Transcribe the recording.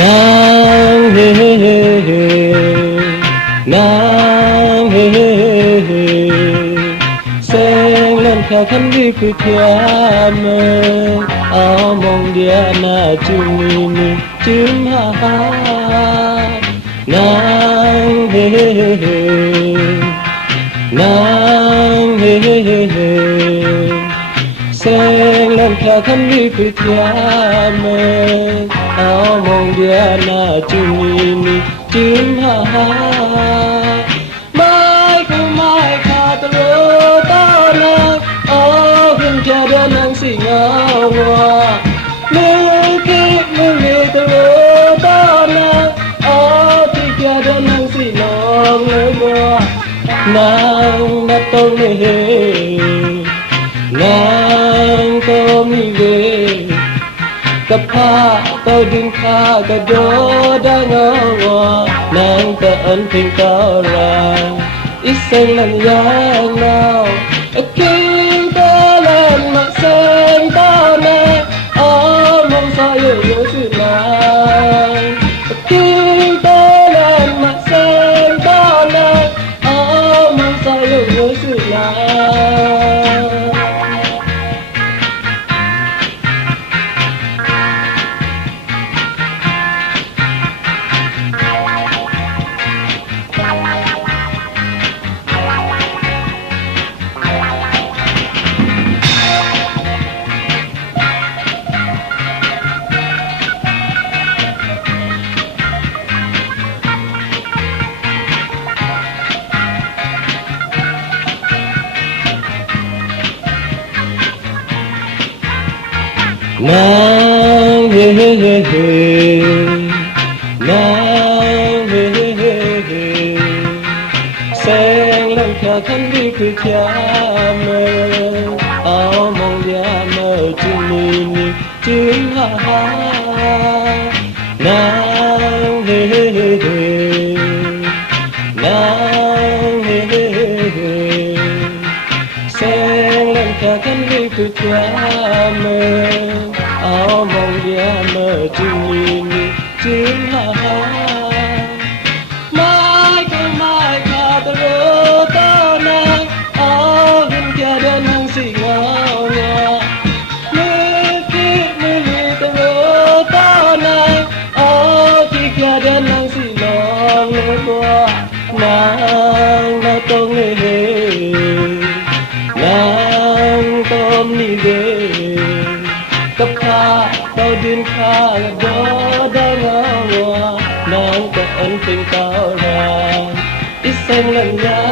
นางเฮเฮเฮนางเฮเฮเฮแสงเล่นแค่คันดีคือแค่เมื่อเอามองเดียนาจุมีนี่จึงหานางเฮเฮเฮนางเฮเฮเฮแสงเล่นแค่คันดีคือแค่เมื่อเอามองเดียนาจุมีนี่จึงหาไม่ก็ไม่ขาดโลตานาเอาเพียงแค่เดินนั่งสิเงามือคิดมือมีตโลตานาเอาที่แค่เดินนั่งสิน้องเลยว่านางนัดตรงนี้นางก็มีเวกับผ้าต่อดึงข้ากระโดดดังเอานางก็อันเพียงต่อรางอีเส้นนั้นยางนาวกินตะแลนมาเส้นตาแม่มองสายเยอะสุดนางกินตะแลนมาเส้นตาแม่มองสายเยอะสุดนางนางเฮเฮเฮเฮนางเฮเฮเฮเฮแสงเล่นแค่คันดีคือแค่เมื่อเอามองยาเมื่อจึงมีนี่จึงหานางเฮเฮเฮเฮนางเฮเฮเฮเฮแสงเล่นแค่คันดีคือแค่เมื่อเอามองเดียเมื่อจึงมีนี่จึงหาไม่ก็ไม่ขาดโลตานาเอาเห็นแค่เดินนั่งสิเงามือคิดมือมีตโลตานาเอาที่แค่เดินนั่งสิลองเลยว่านางมาตรงนี้นางต้มนี่เดกับข้าต่อดินข้าและดอดังเอานางก็อันเป็นเก่าแรงอีเส้นลันยา